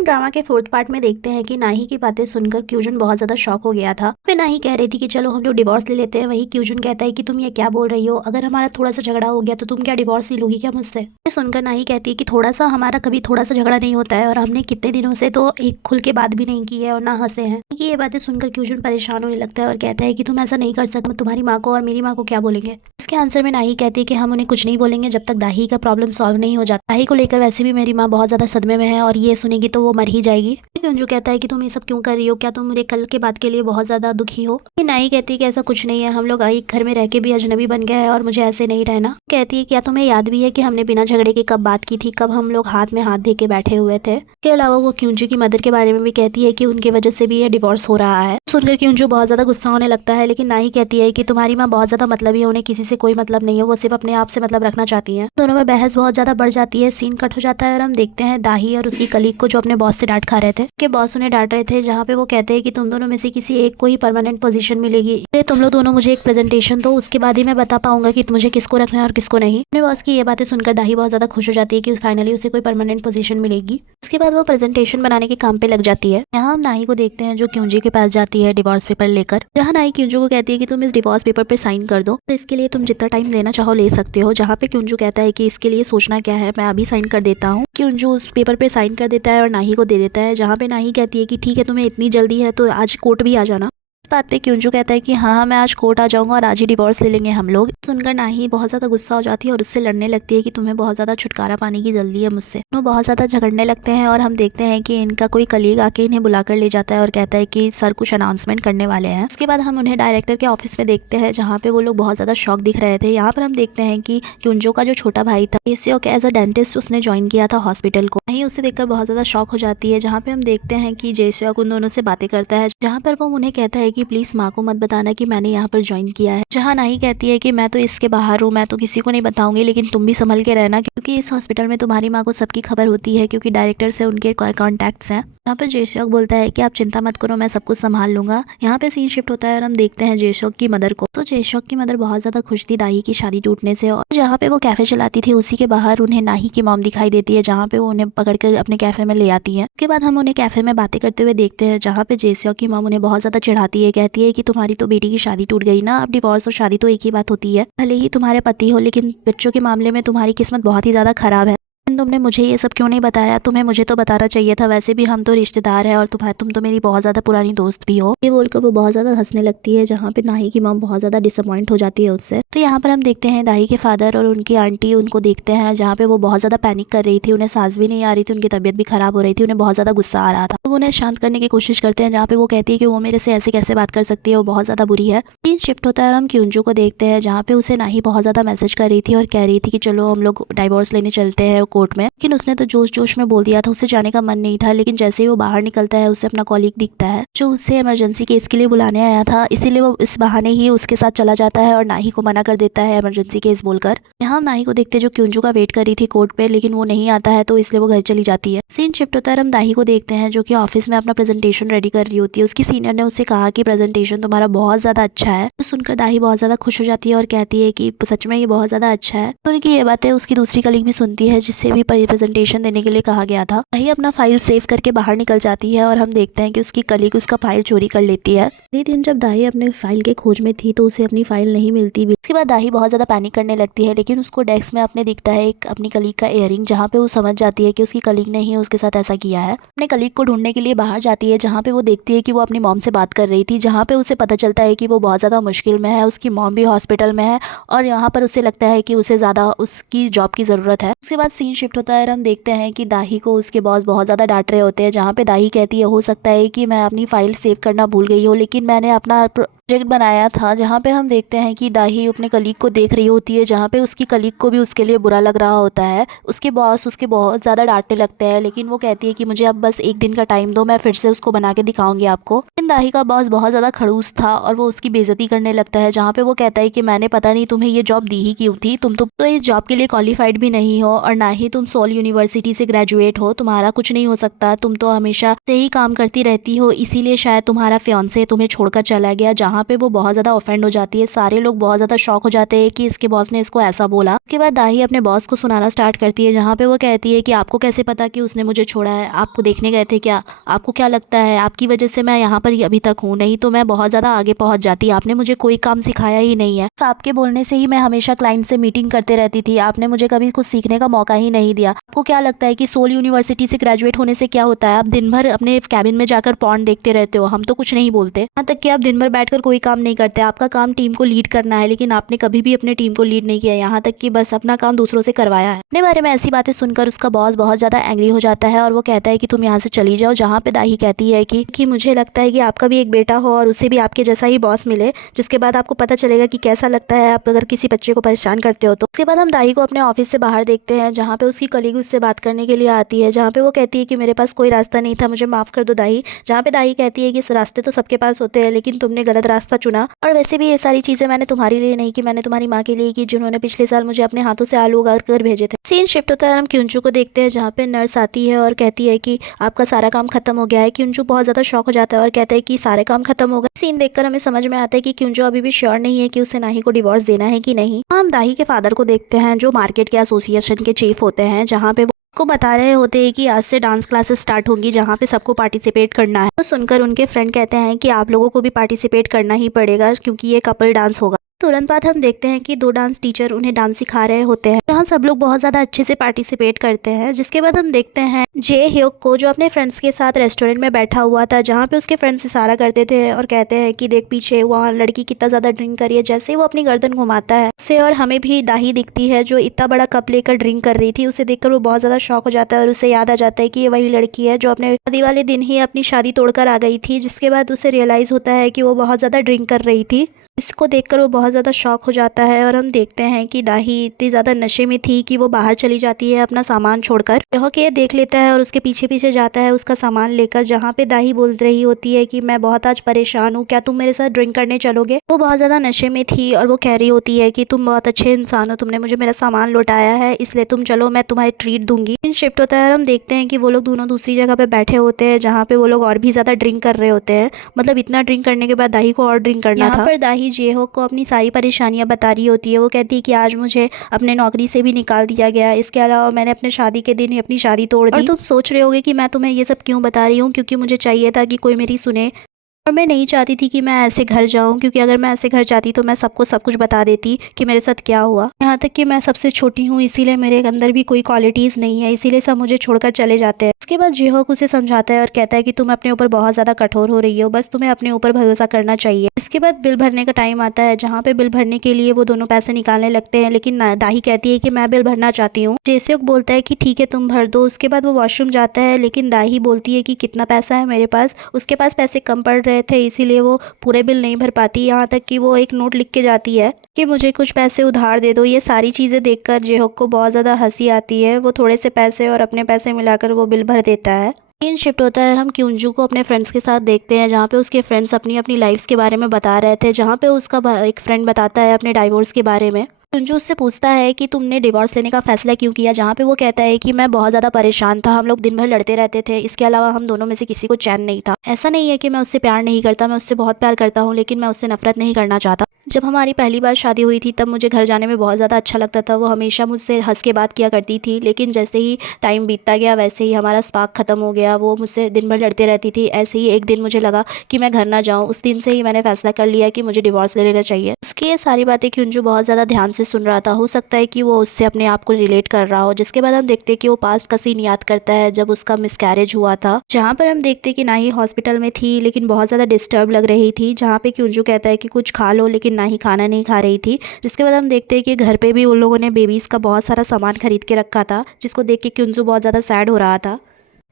हम ड्रामा के fourth part में देखते हैं कि नाही की बातें सुनकर क्यूजन बहुत ज्यादा शॉक हो गया था। फिर नाही कह रही थी कि चलो हम लोग डिवोर्स ले लेते हैं। वही क्यूजन कहता है कि तुम ये क्या बोल रही हो, अगर हमारा थोड़ा सा झगड़ा हो गया तो तुम क्या डिवोर्स ले लोगी क्या मुझसे। ये सुनकर नाही कहती है कि थोड़ा सा हमारा कभी थोड़ा सा झगड़ा नहीं होता है और हमने कितने दिनों से तो एक खुल के बात भी नहीं की है और ना हंसे हैं। कि ये बातें सुनकर क्यूजन परेशान होने लगता है और कहता है कि तुम ऐसा नहीं कर सकते, तुम्हारी माँ को और मेरी माँ को क्या बोलेंगे। इसके आंसर में नाही कहती है कि हम उन्हें कुछ नहीं बोलेंगे जब तक दाही का प्रॉब्लम सॉल्व नहीं हो जाता। दाही को लेकर वैसे भी मेरी माँ बहुत ज्यादा सदमे में है और ये सुनेगी तो वो मर ही जाएगी। क्यूंजू कहता है कि तुम ये सब क्यों कर रही हो, क्या तुम मेरे कल के बात के लिए बहुत ज्यादा दुखी हो। नाई कहती है कि ऐसा कुछ नहीं है, हम लोग एक घर में रह के भी अजनबी बन गए हैं और मुझे ऐसे नहीं रहना। कहती है क्या तुम्हें याद भी है कि हमने बिना झगड़े के कब बात की थी, कब हम लोग हाथ में हाथ दे के बैठे हुए थे। इसके अलावा वो क्यूंजू की मदर के बारे में भी कहती है कि उनकी वजह से भी ये डिवोर्स हो रहा है। सुनकर क्यूंजू बहुत ज्यादा गुस्सा होने लगता है, लेकिन नाई कहती है कि तुम्हारी माँ बहुत ज्यादा मतलबी है, उन्हें किसी से कोई मतलब नहीं है, वो सिर्फ अपने आप से मतलब रखना चाहती है। दोनों में बहस बहुत ज्यादा बढ़ जाती है। सीन कट हो जाता है और हम देखते हैं दाही और उसकी कलीग को जो अपने बॉस से डांट खा रहे थे। कि बॉस उन्हें डांट रहे थे, जहाँ पे वो कहते हैं कि तुम दोनों में से किसी एक को ही परमानेंट पोजीशन मिलेगी, तुम लोग दोनों मुझे एक प्रेजेंटेशन दो, उसके बाद ही मैं बता पाऊंगा कि मुझे किसको रखना है और किसको नहीं। अपने बॉस की ये बातें सुनकर दाही बहुत ज्यादा खुश हो जाती है कि फाइनली उसे कोई परमानेंट पोजीशन मिलेगी। उसके बाद वो प्रेजेंटेशन बनाने के काम पे लग जाती है। यहाँ हम नाही को देखते हैं जो क्यूंजी के पास जाती है डिवोर्स पेपर लेकर। जहाँ नाही क्यूंजू को कहती है कि तुम इस डिवोर्स पेपर पे साइन कर दो, तो इसके लिए तुम जितना टाइम लेना चाहो ले सकते हो। जहाँ पे क्यूंजू कहता है कि इसके लिए सोचना क्या है, मैं अभी साइन कर देता हूँ। क्यूंजू उस पेपर पे साइन कर देता है और नाही को दे देता है। जहाँ पे नाही कहती है कि ठीक है, तुम्हें इतनी जल्दी है तो आज कोर्ट भी आ जाना। बात पे क्यूंजू कहता है कि हाँ मैं आज कोर्ट आ जाऊंगा और आज ही डिवोर्स ले लेंगे हम लोग। सुनकर नाही बहुत ज्यादा गुस्सा हो जाती है और उससे लड़ने लगती है कि तुम्हें बहुत ज्यादा छुटकारा पाने की जल्दी है मुझसे। वो बहुत ज्यादा झगड़ने लगते हैं और हम देखते हैं कि इनका कोई कलीग आके इन्हें बुलाकर ले जाता है और कहता है कि सर कुछ अनाउंसमेंट करने वाले हैं। उसके बाद हम उन्हें डायरेक्टर के ऑफिस में देखते हैं, जहाँ पे वो लोग बहुत ज्यादा शॉक दिख रहे थे। यहाँ पर हम देखते हैं कि क्यूंजो का जो छोटा भाई था जेसियोक एज अ डेंटिस्ट उसने ज्वाइन किया था हॉस्पिटल को। वहीं उसे देखकर बहुत ज्यादा शॉक हो जाती है। जहाँ पे हम देखते हैं कि जेसियोक उन दोनों से बातें करता है, जहाँ पर वो उन्हें कहता है कि प्लीज माँ को मत बताना कि मैंने यहाँ पर ज्वाइन किया है। जहाँ नाही कहती है कि मैं तो इसके बाहर हूँ, मैं तो किसी को नहीं बताऊंगी, लेकिन तुम भी संभल के रहना क्योंकि इस हॉस्पिटल में तुम्हारी माँ को सबकी खबर होती है क्योंकि डायरेक्टर से उनके कॉन्टैक्ट्स हैं। यहाँ पर जेशोक बोलता है कि आप चिंता मत करो, मैं सब कुछ संभाल लूंगा। यहाँ पे सीन शिफ्ट होता है और हम देखते हैं जेशोक की मदर को। तो जेशोक की मदर बहुत ज्यादा खुश थी दाही की शादी टूटने से, और जहाँ पे वो कैफे चलाती थी उसी के बाहर उन्हें नाही की मॉम दिखाई देती है, जहाँ पे वो उन्हें पकड़ कर अपने कैफे में ले आती है। उसके बाद हम उन्हें कैफे में बातें करते हुए देखते हैं, जहाँ पे जेशोक की मॉम उन्हें बहुत ज्यादा चिढ़ाती है, कहती है कि तुम्हारी तो बेटी की शादी टूट गई ना, अब डिवोर्स और शादी तो एक ही बात होती है, भले ही तुम्हारे पति हो लेकिन बच्चों के मामले में तुम्हारी किस्मत बहुत ही ज्यादा खराब है। तुमने मुझे ये सब क्यों नहीं बताया, तुम्हें मुझे तो बताना चाहिए था, वैसे भी हम तो रिश्तेदार हैं और तुम तो मेरी बहुत ज्यादा पुरानी दोस्त भी हो। ये बोलकर वो बहुत ज्यादा हंसने लगती है, जहाँ पे नाही की मॉम बहुत ज्यादा डिसअपॉइंट हो जाती है उससे। तो यहाँ पर हम देखते हैं दाही के फादर और उनकी आंटी उनको देखते हैं, जहाँ पे वो बहुत ज्यादा पैनिक कर रही थी, उन्हें सांस भी नहीं आ रही थी, उनकी तबीयत भी खराब हो रही थी, उन्हें बहुत ज्यादा गुस्सा आ रहा था। तो उन्हें शांत करने की कोशिश करते हैं, जहाँ पे वो कहती है कि वो मेरे से ऐसे कैसे बात कर सकती है, वो बहुत ज्यादा बुरी है। सीन शिफ्ट होता है और हम क्यूंजू को देखते हैं, जहाँ पे उसे नाही बहुत ज्यादा मैसेज कर रही थी और कह रही थी कि चलो हम लोग डाइवोर्स लेने चलते हैं कोर्ट में, लेकिन उसने तो जोश जोश में बोल दिया था, उसे जाने का मन नहीं था। लेकिन जैसे ही वो बाहर निकलता है उसे अपना कॉलीग दिखता है जो उसे इमरजेंसी केस के लिए बुलाने आया था, इसीलिए वो इस बहाने ही उसके साथ चला जाता है और नाही को मना कर देता है इमरजेंसी केस बोलकर। यहाँ हम नाही को देखते जो क्यूंजू का वेट कर रही थी कोर्ट पे, लेकिन वो नहीं आता है तो इसलिए वो घर चली जाती है। सीन शिफ्ट होता है, हम दाही को देखते हैं जो कि ऑफिस में अपना प्रेजेंटेशन रेडी कर रही होती है। उसकी सीनियर ने उससे कहा कि प्रेजेंटेशन तुम्हारा बहुत ज्यादा अच्छा है। तो सुनकर दाही बहुत ज्यादा खुश हो जाती है और कहती है कि सच में ये बहुत ज्यादा अच्छा है। तो उनकी ये बातें उसकी दूसरी कलीग भी सुनती है, जिससे भी प्रेजेंटेशन देने के लिए कहा गया था। वही अपना फाइल सेव करके बाहर निकल जाती है और हम देखते हैं कि उसकी कलीग उसका फाइल चोरी कर लेती है। अगले दिन जब दाही अपने फाइल के खोज में थी तो उसे अपनी फाइल नहीं मिलती। उसके बाद दाही बहुत ज्यादा पैनिक करने लगती है, लेकिन उसको डेस्क में अपने दिखता है एक अपनी कलीग का इयररिंग, जहाँ पे वो समझ जाती है कि उसकी कलीग ने ही उसके साथ ऐसा किया है। अपने कलीग को ढूंढने के लिए बाहर जाती है, जहाँ पे वो देखती है कि वो अपनी मॉम से बात कर रही थी, जहाँ पे उसे पता चलता है कि वो बहुत ज्यादा मुश्किल में है, उसकी मॉम भी हॉस्पिटल में है और यहाँ पर उसे लगता है कि उसे ज्यादा उसकी जॉब की जरूरत है। उसके बाद सीन शिफ्ट होता है और हम देखते हैं कि दाही को उसके बॉस बहुत ज्यादा डांट रहे होते हैं, जहाँ पे दाही कहती है हो सकता है कि मैं अपनी फाइल सेव करना भूल गई हूँ, लेकिन मैंने अपना प्रोजेक्ट बनाया था। जहाँ पे हम देखते हैं कि दाही अपने कलीग को देख रही होती है, जहाँ पे उसकी कलीग को भी उसके लिए बुरा लग रहा होता है। उसके बॉस उसके बहुत ज़्यादा डांटने लगते हैं, लेकिन वो कहती है कि मुझे अब बस एक दिन का टाइम दो, मैं फिर से उसको बना के दिखाऊंगी आपको। लेकिन दाही का बॉस बहुत ज़्यादा खड़ूस था और वो उसकी बेइज्जती करने लगता है, जहाँ पे वो कहता है कि मैंने पता नहीं तुम्हें ये जॉब दी ही क्यों थी, तुम तो इस जॉब के लिए क्वालिफाइड भी नहीं हो और ना ही तुम सोल यूनिवर्सिटी से ग्रेजुएट हो, तुम्हारा कुछ नहीं हो सकता, तुम तो हमेशा से ही काम करती रहती हो, इसीलिए शायद तुम्हारा फियांसे तुम्हें छोड़कर चला गया। जहाँ जहाँ पे वो बहुत ज़्यादा ऑफेंड हो जाती है। सारे लोग बहुत ज़्यादा शॉक हो जाते हैं कि इसके बॉस ने इसको ऐसा बोला। उसके बाद दाही अपने बॉस को सुनाना स्टार्ट करती है, जहाँ पे वो कहती है कि आपको कैसे पता कि उसने मुझे छोड़ा है, आपको देखने गए थे क्या, आपको क्या लगता है आपकी वजह से मैं यहाँ पर अभी तक हूँ, नहीं तो मैं बहुत ज़्यादा आगे पहुँच जाती। आपने मुझे कोई काम सिखाया ही नहीं है, आपके बोलने से ही मैं हमेशा क्लाइंट से मीटिंग करते रहती थी, आपने मुझे कभी कुछ सीखने का मौका ही नहीं दिया। आपको क्या लगता है कि सोल यूनिवर्सिटी से ग्रेजुएट होने से क्या होता है, आप दिन भर अपने कैबिन में जाकर पॉर्न देखते रहते हो, हम तो कुछ नहीं बोलते। यहाँ तक कि आप दिन भर बैठकर कोई काम नहीं करते, आपका काम टीम को लीड करना है, लेकिन आपने कभी भी अपने टीम को लीड नहीं किया, यहाँ तक कि बस अपना काम दूसरों से करवाया है। अपने बारे में ऐसी बातें सुनकर उसका बॉस बहुत ज़्यादा एंग्री हो जाता है और वो कहता है कि तुम यहाँ से चली जाओ। जहाँ पे दाही कहती है कि मुझे लगता है कि आपका भी एक बेटा हो और उसे भी आपके जैसा ही बॉस मिले, जिसके बाद आपको पता चलेगा कि कैसा लगता है आप अगर किसी बच्चे को परेशान करते हो तो। उसके बाद हम दाही को अपने ऑफिस से बाहर देखते हैं, जहाँ पे उसकी कलीग उससे बात करने के लिए आती है, जहाँ पे वो कहती है कि मेरे पास कोई रास्ता नहीं था, मुझे माफ़ कर दो दाही। जहाँ पे दाही कहती है कि इस रास्ते तो सबके पास होते हैं, लेकिन तुमने गलत रास्ता चुना, और वैसे भी ये सारी चीज़ें मैंने तुम्हारे लिए नहीं की, मैंने तुम्हारी माँ के लिए की, जिन्होंने पिछले साल मुझे अपने हाथों से आलू उगाड़ कर भेजे थे। सीन शिफ्ट होता है और हम क्युंजू को देखते हैं, जहाँ पे नर्स आती है और कहती है कि आपका सारा काम खत्म हो गया है। क्युंजू बहुत ज़्यादा शॉक हो जाता है और कहता है कि सारे काम खत्म हो गए। सीन देखकर हमें समझ में आता है कि क्युंजू अभी भी श्योर नहीं है कि उसे नाही को डिवोर्स देना है कि नहीं। हम दाही के फादर को देखते हैं, जो मार्केट के एसोसिएशन के चीफ होते हैं, जहाँ पे को बता रहे होते हैं कि आज से डांस क्लासेस स्टार्ट होंगी, जहाँ पे सबको पार्टिसिपेट करना है। तो सुनकर उनके फ्रेंड कहते हैं कि आप लोगों को भी पार्टिसिपेट करना ही पड़ेगा, क्योंकि ये कपल डांस होगा। तुरंत बाद हम देखते हैं कि 2 डांस टीचर उन्हें डांस सिखा रहे होते हैं, जहाँ सब लोग बहुत ज़्यादा अच्छे से पार्टिसिपेट करते हैं। जिसके बाद हम देखते हैं जे ह्योक को, जो अपने फ्रेंड्स के साथ रेस्टोरेंट में बैठा हुआ था, जहाँ पे उसके फ्रेंड्स इशारा करते थे और कहते हैं कि देख पीछे वहाँ लड़की कितना ज़्यादा ड्रिंक करी है। जैसे ही वो अपनी गर्दन घुमाता है उससे, और हमें भी दाही दिखती है जो इतना बड़ा कप लेकर ड्रिंक कर रही थी। उसे देखकर वो बहुत ज़्यादा शॉक हो जाता है और उसे याद आ जाता है कि ये वही लड़की है जो अपने शादी वाले दिन ही अपनी शादी तोड़कर आ गई थी। जिसके बाद उसे रियलाइज़ होता है कि वो बहुत ज़्यादा ड्रिंक कर रही थी। इसको देखकर वो बहुत ज़्यादा शॉक हो जाता है और हम देखते हैं कि दाही इतनी ज़्यादा नशे में थी कि वो बाहर चली जाती है अपना सामान छोड़कर। यह के देख लेता है और उसके पीछे पीछे जाता है उसका सामान लेकर, जहाँ पे दाही बोल रही होती है कि मैं बहुत आज परेशान हूँ, क्या तुम मेरे साथ ड्रिंक करने चलोगे। वो बहुत ज़्यादा नशे में थी और वो कह रही होती है कि तुम बहुत अच्छे इंसान हो, तुमने मुझे मेरा सामान लौटाया है, इसलिए तुम चलो, मैं तुम्हारी ट्रीट दूंगी। इन शिफ्ट होता है और हम देखते हैं कि वो लोग दोनों दूसरी जगह पे बैठे होते हैं, जहाँ पे वो लोग और भी ज़्यादा ड्रिंक कर रहे होते हैं। मतलब इतना ड्रिंक करने के बाद दाही को और ड्रिंक करना था। यहाँ पर दाही जेहोक को अपनी सारी परेशानियां बता रही होती है। वो कहती है कि आज मुझे अपने नौकरी से भी निकाल दिया गया, इसके अलावा मैंने अपने शादी के दिन ही अपनी शादी तोड़ दी। और तुम सोच रहे होगे कि मैं तुम्हें ये सब क्यों बता रही हूँ, क्योंकि मुझे चाहिए था कि कोई मेरी सुने, और मैं नहीं चाहती थी कि मैं ऐसे घर जाऊं, क्योंकि अगर मैं ऐसे घर जाती तो मैं सबको सब कुछ बता देती कि मेरे साथ क्या हुआ। यहाँ तक कि मैं सबसे छोटी हूँ, इसीलिए मेरे अंदर भी कोई क्वालिटीज़ नहीं है, इसीलिए सब मुझे छोड़कर चले जाते हैं। उसके बाद जेहोक उसे समझाता है और कहता है कि तुम अपने ऊपर बहुत ज़्यादा कठोर हो रही हो, बस तुम्हें अपने ऊपर भरोसा करना चाहिए। इसके बाद बिल भरने का टाइम आता है, जहाँ पे बिल भरने के लिए वो दोनों पैसे निकालने लगते हैं, लेकिन दाही कहती है कि मैं बिल भरना चाहती हूँ। जेहोक बोलता है कि ठीक है तुम भर दो। उसके बाद वो वॉशरूम जाता है, लेकिन दाही बोलती है कि कितना पैसा है मेरे पास। उसके पास पैसे कम पड़ रहे थे, इसीलिए वो पूरे बिल नहीं भर पाती। यहाँ तक कि वो एक नोट लिख के जाती है कि मुझे कुछ पैसे उधार दे दो। ये सारी चीज़ें देखकर जेहोक को बहुत ज़्यादा हंसी आती है। वो थोड़े से पैसे और अपने पैसे मिलाकर वो बिल भर देता है। सीन शिफ्ट होता है, हम क्युंजू को अपने फ्रेंड्स के साथ देखते हैं, जहाँ पे उसके फ्रेंड्स अपनी अपनी लाइफ्स के बारे में बता रहे थे। जहाँ पे उसका एक फ्रेंड बताता है अपने डाइवोर्स के बारे में। क्युंजू उससे पूछता है कि तुमने डिवोर्स लेने का फैसला क्यों किया, जहाँ पे वो कहता है कि मैं बहुत ज़्यादा परेशान था, हम लोग दिन भर लड़ते रहते थे, इसके अलावा हम दोनों में से किसी को चैन नहीं था। ऐसा नहीं है कि मैं उससे प्यार नहीं करता, मैं उससे बहुत प्यार करता हूँ, लेकिन मैं उससे नफरत नहीं करना चाहता। जब हमारी पहली बार शादी हुई थी तब मुझे घर जाने में बहुत ज़्यादा अच्छा लगता था, वो हमेशा मुझसे हंस के बात किया करती थी, लेकिन जैसे ही टाइम बीतता गया वैसे ही हमारा स्पार्क ख़त्म हो गया। वो मुझसे दिन भर लड़ते रहती थी। ऐसे ही एक दिन मुझे लगा कि मैं घर ना जाऊँ, उस दिन से ही मैंने फैसला कर लिया कि मुझे डिवोर्स ले लेना चाहिए। उसकी ये सारी बातें क्युंजू बहुत ज़्यादा ध्यान से सुन रहा था। हो सकता है कि वो उससे अपने आप को रिलेट कर रहा हो। जिसके बाद हम देखते हैं कि वो पास्ट का सीन याद करता है जब उसका मिसकैरेज हुआ था, जहाँ पर हम देखते हैं कि नाही हॉस्पिटल में थी लेकिन बहुत ज़्यादा डिस्टर्ब लग रही थी, जहाँ पे क्युंजू कहता है कि कुछ खा लो, लेकिन नाही खाना नहीं खा रही थी। जिसके बाद हम देखते हैं कि घर पे भी उन लोगों ने बेबीज़ का बहुत सारा सामान खरीद के रखा था, जिसको देख के क्युंजू बहुत ज़्यादा सैड हो रहा था।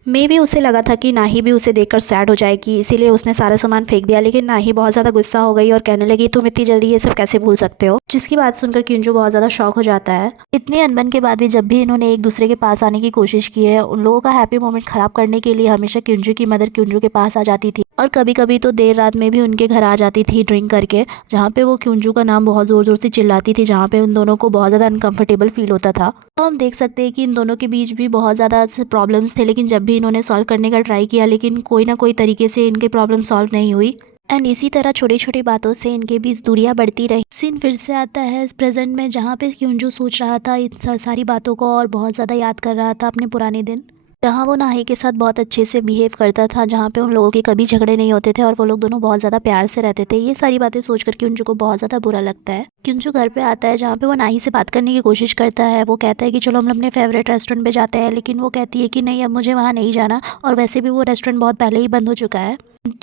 मे भी उसे लगा था कि नाही भी उसे देखकर सैड हो जाएगी, इसीलिए उसने सारा सामान फेंक दिया। लेकिन नाही बहुत ज़्यादा गुस्सा हो गई और कहने लगी तुम इतनी जल्दी ये सब कैसे भूल सकते हो। जिसकी बात सुनकर क्युंजू बहुत ज़्यादा शॉक हो जाता है। इतनी अनबन के बाद भी जब भी इन्होंने एक दूसरे के पास आने की कोशिश की है, उन लोगों का हैप्पी मोमेंट ख़राब करने के लिए हमेशा क्युंजू की मदर क्युंजू के पास आ जाती थी, और कभी कभी तो देर रात में भी उनके घर आ जाती थी ड्रिंक करके, जहाँ पे वो क्युंजू का नाम बहुत ज़ोर ज़ोर से चिल्लाती थी, जहाँ पे उन दोनों को बहुत ज़्यादा अनकंफर्टेबल फील होता था। तो हम देख सकते हैं कि इन दोनों के बीच भी बहुत ज़्यादा प्रॉब्लम्स थे, लेकिन जब भी इन्होंने सॉल्व करने का ट्राई किया, लेकिन कोई ना कोई तरीके से इनके प्रॉब्लम सॉल्व नहीं हुई। एंड इसी तरह छोटी-छोटी बातों से इनके बीच दूरियाँ बढ़ती रही। सीन फिर से आता है प्रेज़ेंट में, जहाँ पे क्युंजू सोच रहा था इन सारी बातों को और बहुत ज़्यादा याद कर रहा था अपने पुराने दिन। जहाँ वो नाही के साथ बहुत अच्छे से बिहेव करता था, जहाँ पे उन लोगों के कभी झगड़े नहीं होते थे और वो लोग दोनों बहुत ज़्यादा प्यार से रहते थे। ये सारी बातें सोचकर क्युंजू को बहुत ज़्यादा बुरा लगता है। क्युंजू घर पे आता है, जहाँ पे वो नाही से बात करने की कोशिश करता है। वो कहता है कि चलो हम अपने फ़ेवरेट रेस्टोरेंट पे जाते हैं, लेकिन वो कहती है कि नहीं, अब मुझे वहाँ नहीं जाना, और वैसे भी वो रेस्टोरेंट बहुत पहले ही बंद हो चुका है।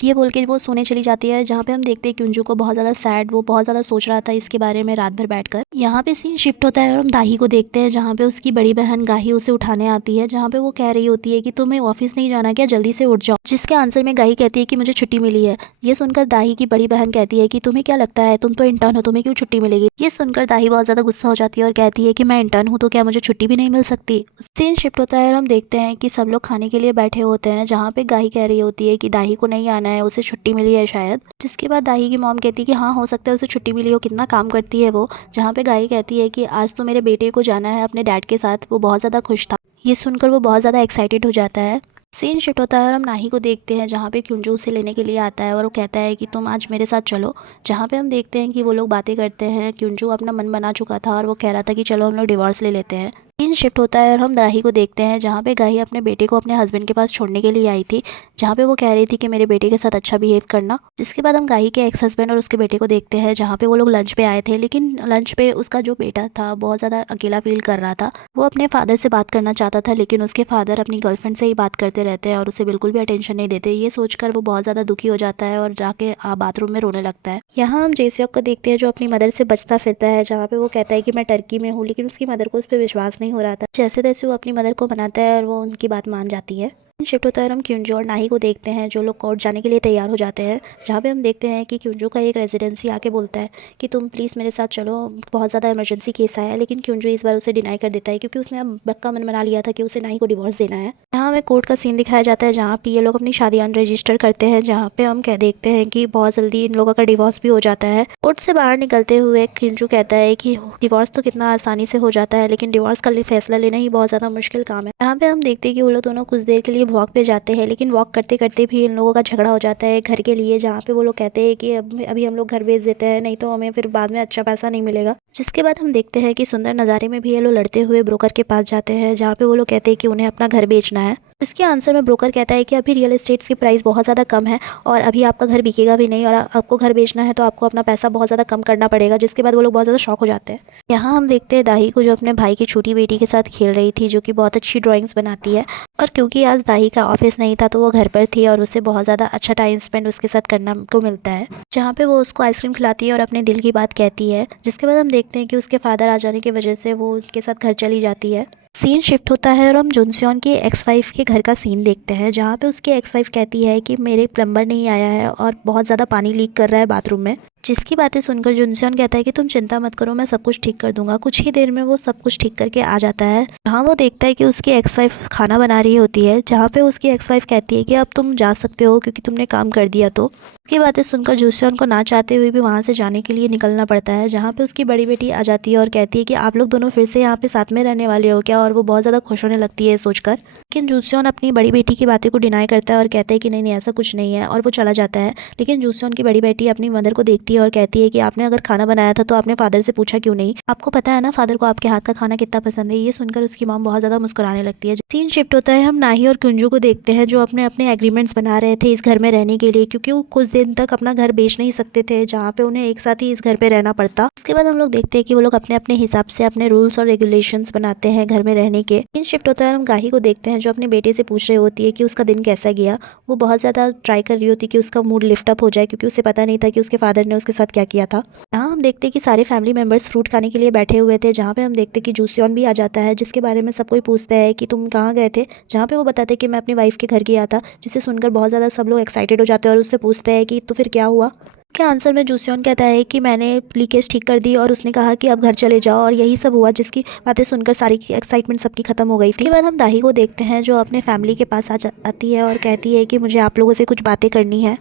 ये बोल के वो सोने चली जाती है, जहाँ पे हम देखते हैं क्युंजू को बहुत ज़्यादा सैड, वो बहुत ज़्यादा सोच रहा था इसके बारे में रात भर बैठकर। यहाँ पे सीन शिफ्ट होता है और हम दाही को देखते हैं, जहाँ पे उसकी बड़ी बहन गाही उसे उठाने आती है, जहाँ पे वो कह रही होती है कि तुम्हें ऑफिस नहीं जाना क्या, जल्दी से उठ जाओ। जिसके आंसर में गाही कहती है कि मुझे छुट्टी मिली है। ये सुनकर दाही की बड़ी बहन कहती है कि तुम्हें क्या लगता है, तुम तो इंटर्न हो, तुम्हें क्यों छुट्टी मिलेगी। ये सुनकर दाही बहुत ज़्यादा गुस्सा हो जाती है और कहती है कि मैं इंटर्न हूँ तो क्या मुझे छुट्टी भी नहीं मिल सकती। सीन शिफ्ट होता है और हम देखते हैं कि सब लोग खाने के लिए बैठे होते हैं, जहाँ पे गाही कह रही होती है कि दाही को नहीं आना है, उसे छुट्टी मिली है शायद। जिसके बाद दाही की मॉम कहती है कि हाँ, हो सकता है उसे छुट्टी मिली हो, कितना काम करती है वो। जहाँ पे गाही कहती है कि आज तो मेरे बेटे को जाना है अपने डैड के साथ। वो बहुत ज़्यादा खुश था। ये सुनकर वो बहुत ज़्यादा एक्साइटेड हो जाता है। सीन शिफ्ट होता है और हम नाही को देखते हैं, जहाँ पे क्युंजू उसे लेने के लिए आता है और वो कहता है कि तुम आज मेरे साथ चलो। जहाँ पे हम देखते हैं कि वो लोग बातें करते हैं। क्युंजू अपना मन बना चुका था और वो कह रहा था कि चलो हम लोग डिवोर्स ले लेते हैं। सीन शिफ्ट होता है और हम दाही को देखते हैं, जहाँ पे गाही अपने बेटे को अपने हस्बैंड के पास छोड़ने के लिए आई थी, जहाँ पे वो कह रही थी कि मेरे बेटे के साथ अच्छा बिहेव करना। जिसके बाद हम गाही के एक्स हस्बैंड और उसके बेटे को देखते हैं, जहाँ पे वो लोग लंच पे आए थे, लेकिन लंच पे उसका जो बेटा था बहुत ज़्यादा अकेला फील कर रहा था। वो अपने फादर से बात करना चाहता था, लेकिन उसके फादर अपनी गर्लफ्रेंड से ही बात करते रहते हैं और उसे बिल्कुल भी अटेंशन नहीं देते। ये सोचकर वो बहुत ज़्यादा दुखी हो जाता है और जाके बाथरूम में रोने लगता है। यहाँ हम जेसियोक को देखते हैं, जो अपनी मदर से बचता फिरता है, जहाँ पे वो कहता है कि मैं टर्की में हूँ, लेकिन उसकी मदर को उस पर विश्वास नहीं हो रहा था। जैसे तैसे वो अपनी मदर को मनाता है और वो उनकी बात मान जाती है। शिफ्ट होता है और हम क्युंजू और नाही को देखते हैं, जो लोग कोर्ट जाने के लिए तैयार हो जाते हैं, जहाँ पे हम देखते हैं कि क्युंजू का एक रेजिडेंसी आके बोलता है कि तुम प्लीज़ मेरे साथ चलो, बहुत ज़्यादा इमरजेंसी केस आया है। लेकिन क्युंजू इस बार उसे डिनाई कर देता है, क्योंकि उसने अब पक्का मन बना लिया था कि उसे नाही को डिवोर्स देना है। यहाँ हमें कोर्ट का सीन दिखाया जाता है, जहाँ पे ये लोग अपनी शादियां रजिस्टर करते हैं, जहाँ पे हम कह देखते हैं कि बहुत जल्दी इन लोगों का डिवोर्स भी हो जाता है। कोर्ट से बाहर निकलते हुए क्युंजू कहता है कि डिवोर्स तो कितना आसानी से हो जाता है, लेकिन डिवोर्स का फैसला लेना ही बहुत ज़्यादा मुश्किल काम है। यहाँ पे हम देखते हैं कि वो लोग दोनों कुछ देर के लिए वॉक पे जाते हैं, लेकिन वॉक करते करते भी इन लोगों का झगड़ा हो जाता है घर के लिए, जहाँ पे वो लोग कहते हैं कि अभी हम लोग घर बेच देते हैं, नहीं तो हमें फिर बाद में अच्छा पैसा नहीं मिलेगा। जिसके बाद हम देखते हैं कि सुंदर नज़ारे में भी ये लोग लड़ते हुए ब्रोकर के पास जाते हैं, जहाँ पे वो लोग कहते हैं कि उन्हें अपना घर बेचना है। इसके आंसर में ब्रोकर कहता है कि अभी रियल एस्टेट्स की प्राइस बहुत ज़्यादा कम है और अभी आपका घर बिकेगा भी नहीं, और आपको घर बेचना है तो आपको अपना पैसा बहुत ज़्यादा कम करना पड़ेगा। जिसके बाद वो लोग बहुत ज़्यादा शॉक हो जाते हैं। यहाँ हम देखते हैं दाही को, जो अपने भाई की छोटी बेटी के साथ खेल रही थी, जो कि बहुत अच्छी ड्राइंग्स बनाती है। और क्योंकि आज दाही का ऑफिस नहीं था तो वो घर पर थी और उसे बहुत ज़्यादा अच्छा टाइम स्पेंड उसके साथ करना को मिलता है, जहाँ पे वो उसको आइसक्रीम खिलाती है और अपने दिल की बात कहती है। जिसके बाद हम देखते हैं कि उसके फादर आ जाने की वजह से वो उनके साथ घर चली जाती है। सीन शिफ्ट होता है और हम जुनसियोन की एक्स वाइफ के घर का सीन देखते हैं, जहाँ पे उसकी एक्स वाइफ कहती है कि मेरे प्लम्बर नहीं आया है और बहुत ज़्यादा पानी लीक कर रहा है बाथरूम में। जिसकी बातें सुनकर जुनसियोन कहता है कि तुम चिंता मत करो, मैं सब कुछ ठीक कर दूंगा। कुछ ही देर में वो सब कुछ ठीक करके आ जाता है। जहाँ वो देखता है कि उसकी एक्स वाइफ खाना बना रही होती है, जहाँ पे उसकी एक्स वाइफ कहती है कि अब तुम जा सकते हो क्योंकि तुमने काम कर दिया। तो उसकी बातें सुनकर जुनसियोन को ना चाहते हुए भी वहाँ से जाने के लिए निकलना पड़ता है, जहाँ पे उसकी बड़ी बेटी आ जाती है और कहती है कि आप लोग दोनों फिर से यहाँ पे साथ में रहने वाले हो क्या, और वो बहुत ज़्यादा खुश होने लगती है सोचकर। लेकिन जूसियोन अपनी बड़ी बेटी की बातें को डिनाई करता है और कहता है कि नहीं नहीं, ऐसा कुछ नहीं है, और वो चला जाता है। लेकिन जूसियोन की बड़ी बेटी अपनी मदर को देखती है और कहती है कि आपने अगर खाना बनाया था तो आपने फादर से पूछा क्यों नहीं, आपको पता है ना फादर को आपके हाथ का खाना कितना पसंद है। ये सुनकर उसकी मॉम बहुत ज़्यादा मुस्कुराने लगती है। सीन शिफ्ट होता है, हम नाही और क्युंजू को देखते हैं, जो अपने अपने एग्रीमेंट्स बना रहे थे इस घर में रहने के लिए, क्योंकि वो कुछ दिन तक अपना घर बेच नहीं सकते थे, जहाँ पे उन्हें एक साथ ही इस घर पे रहना पड़ता। उसके बाद हम लोग देखते हैं कि वो लोग अपने अपने हिसाब से अपने रूल्स और रेगुलेशंस बनाते हैं घर में रहने के। सीन शिफ्ट होता है और हम गाही को देखते हैं, जो अपने बेटे से पूछ रही होती है कि उसका दिन कैसा गया। वो बहुत ज़्यादा ट्राई कर रही होती कि उसका मूड लिफ्ट अप हो जाए, क्योंकि उसे पता नहीं था कि उसके फादर ने उसके साथ क्या किया था। यहाँ हम देखते हैं कि सारे फैमिली मेंबर्स फ्रूट खाने के लिए बैठे हुए थे, जहाँ पे हम देखते हैं कि जूसियन भी आ जाता है, जिसके बारे में सब कोई पूछता है कि तुम कहाँ गए थे, जहाँ पे वो बताते हैं कि मैं अपनी वाइफ के घर गया था। जिसे सुनकर बहुत ज़्यादा सब लोग एक्साइटेड हो जाते हैं और उससे पूछते हैं कि तो फिर क्या हुआ। इसके आंसर में जूसियन कहता है कि मैंने लीकेज ठीक कर दी और उसने कहा कि अब घर चले जाओ, और यही सब हुआ, जिसकी बातें सुनकर सारी एक्साइटमेंट सबकी खत्म हो गई। इसके बाद हम दाही को देखते हैं, जो अपने फैमिली के पास आती है और कहती है कि मुझे आप लोगों से कुछ बातें करनी है।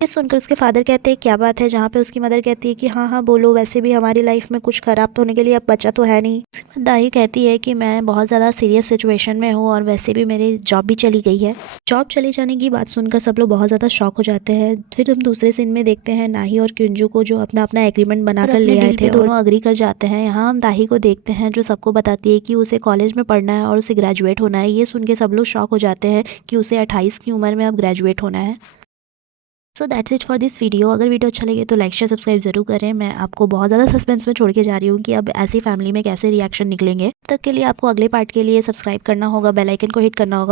ये सुनकर उसके फादर कहते हैं क्या बात है, जहाँ पे उसकी मदर कहती है कि हाँ हाँ बोलो, वैसे भी हमारी लाइफ में कुछ खराब होने के लिए अब बचा तो है नहीं। उसके बाद दाई कहती है कि मैं बहुत ज़्यादा सीरियस सिचुएशन में हूँ और वैसे भी मेरी जॉब भी चली गई है। जॉब चले जाने की बात सुनकर सब लोग बहुत ज़्यादा शॉक हो जाते हैं। फिर हम दूसरे सीन में देखते हैं नाही और क्युंजू को, जो अपना अपना एग्रीमेंट बनाकर ले आए थे, दोनों अग्री कर जाते हैं। यहाँ हम दाही को देखते हैं जो सबको बताती है कि उसे कॉलेज में पढ़ना है और उसे ग्रेजुएट होना है। ये सुन के सब लोग शॉक हो जाते हैं कि उसे 28 की उम्र में अब ग्रेजुएट होना है। So that's it for this video. अगर वीडियो अच्छा लगे तो लाइक शेयर सब्सक्राइब जरूर करें। मैं आपको बहुत ज़्यादा सस्पेंस में छोड़ के जा रही हूँ कि अब ऐसी फैमिली में कैसे रिएक्शन निकलेंगे। तब तक के लिए आपको अगले पार्ट के लिए सब्सक्राइब करना होगा, बेल आइकन को हिट करना होगा।